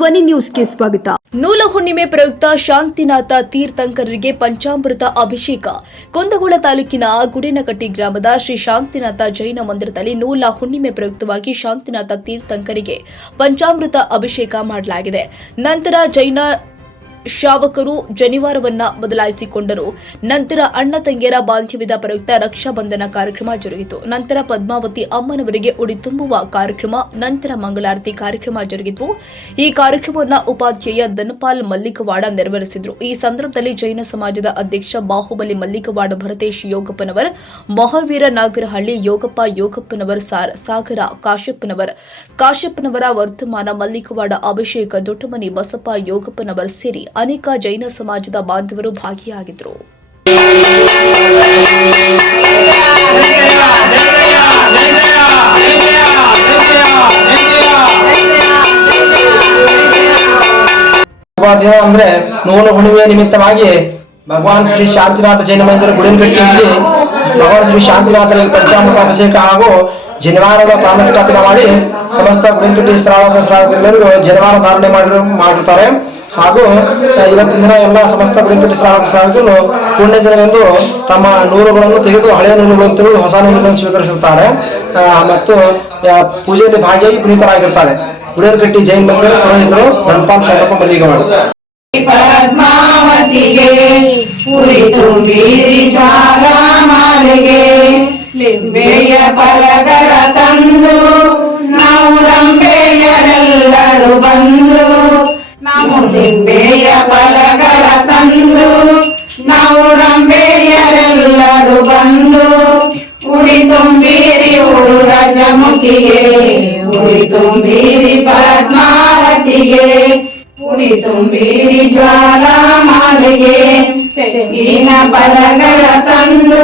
ಧ್ವನಿ ನ್ಯೂಸ್ಗೆ ಸ್ವಾಗತ. ನೂಲ ಹುಣ್ಣಿಮೆ ಪ್ರಯುಕ್ತ ಶಾಂತಿನಾಥ ತೀರ್ಥಂಕರರಿಗೆ ಪಂಚಾಮೃತ ಅಭಿಷೇಕ. ಕುಂದಗೋಳ ತಾಲೂಕಿನ ಗುಡಿನಕಟ್ಟಿ ಗ್ರಾಮದ ಶ್ರೀ ಶಾಂತಿನಾಥ ಜೈನ ಮಂದಿರದಲ್ಲಿ ನೂಲ ಹುಣ್ಣಿಮೆ ಪ್ರಯುಕ್ತವಾಗಿ ಶಾಂತಿನಾಥ ತೀರ್ಥಂಕರಿಗೆ ಪಂಚಾಮೃತ ಅಭಿಷೇಕ ಮಾಡಲಾಗಿದೆ. ನಂತರ ಜೈನ ಶಾವಕರು ಜನಿವಾರವನ್ನ ಬದಲಾಯಿಸಿಕೊಂಡರು. ನಂತರ ಅಣ್ಣ ತಂಗಿಯರ ಬಾಂಧವ್ಯದ ಪ್ರಯುಕ್ತ ರಕ್ಷಾ ಬಂಧನ ಕಾರ್ಯಕ್ರಮ ಜರುಗಿತು. ನಂತರ ಪದ್ಮಾವತಿ ಅಮ್ಮನವರಿಗೆ ಉಡಿ ತುಂಬುವ ಕಾರ್ಯಕ್ರಮ, ನಂತರ ಮಂಗಳಾರತಿ ಕಾರ್ಯಕ್ರಮ ಜರುಗಿತು. ಈ ಕಾರ್ಯಕ್ರಮವನ್ನು ಉಪಾಧ್ಯಾಯ ಧನಪಾಲ್ ಮಲ್ಲಿಕವಾಡ ನೆರವೇರಿಸಿದರು. ಈ ಸಂದರ್ಭದಲ್ಲಿ ಜೈನ ಸಮಾಜದ ಅಧ್ಯಕ್ಷ ಬಾಹುಬಲಿ ಮಲ್ಲಿಕವಾಡ ಭರತೇಶ್ ಯೋಗಪ್ಪನವರ್, ಮಹಾವೀರ ನಾಗರಹಳ್ಳಿ ಯೋಗಪ್ಪ ಯೋಗಪ್ಪನವರ್ ಸಾಗರ ಕಾಶ್ಯಪ್ಪನವರ್, ಕಾಶ್ಯಪ್ಪನವರ ವರ್ತಮಾನ ಮಲ್ಲಿಕವಾಡ ಅಭಿಷೇಕ ದೊಡ್ಡಮನಿ ಬಸಪ್ಪ ಯೋಗಪ್ಪನವರ್ ಸೇರಿ ಅನೇಕ ಜೈನ ಸಮಾಜದ ಬಾಂಧವರು ಭಾಗಿಯಾಗಿದ್ದರು ಅಂದ್ರೆ ನೂಲು ಹುಣ್ಣಿಮೆಯ ನಿಮಿತ್ತವಾಗಿ ಭಗವಾನ್ ಶ್ರೀ ಶಾಂತಿನಾಥ ಜೈನ ಮಂದಿರ ಗುಡಿನಗಟ್ಟಿಯಲ್ಲಿ ಭಗವಾನ್ ಶ್ರೀ ಶಾಂತಿನಾಥರಿಗೆ ಪಂಚಾಮೃತ ಅಭಿಷೇಕ ಹಾಗೂ ಜನಿವಾರದ ಪ್ರಾಣಸ್ಥಾಪನೆ ಮಾಡಿ ಸಮಸ್ತ ಗುಡಿನಗಟ್ಟಿ ಶ್ರಾವಕ ಶ್ರಾವಕರೆಲ್ಲರಿಗೂ ಜನಿವಾರ ಧಾರಣೆ ಮಾಡಿ ಮಾಡಿರ್ತಾರೆ. ಹಾಗೂ ಇವತ್ತಿನ ದಿನ ಎಲ್ಲ ಸಮಸ್ತ ಶ್ರಾವಕ ಶ್ರಾವಕರು ಪುಣ್ಯ ದಿನವೆಂದು ತಮ್ಮ ನೂರುಗಳನ್ನು ತೆಗೆದು ಹಳೆಯ ನೂಲುಗಳನ್ನು ತೆಗೆದು ಹೊಸ ನೂಲುಗಳನ್ನು ಸ್ವೀಕರಿಸುತ್ತಾರೆ. ಮತ್ತು ಪೂಜೆಯಲ್ಲಿ ಭಾಗಿಯಾಗಿ ಪುನೀತರಾಗಿರ್ತಾರೆ. ಗುಡಿನಗಟ್ಟಿ ಜೈನ್ ಮಂದಿರ ಪುರೋಹಿತರು ಧನ್ಪಾಲ್ ಶರಣಪ್ಪ ಮಲ್ಲಿಗವಾಡ. ಪದ್ಮಾವತಿಗೆ ಕುರಿತು ಬೀರಿ ಮಾಲೆಗೆ ಲಿಂಬೆಯ ಫಲಗಳ ತಂದು ನಾವು ರಂಬೆಯರೆಲ್ಲರೂ ಬಂದು, ಉಡಿ ತುಂಬಿರಿ ಉಡುರ ಜಮುಕಿಗೆ, ಉಡಿ ತುಂಬೀರಿ ಪದ್ಮಾವತಿಗೆ, ಉಡಿ ತುಂಬಿರಿ ಜ್ವಾಲ ಮಾಲೆಗೆ ತೆಂಗಿನ ಫಲಗಳ ತಂದು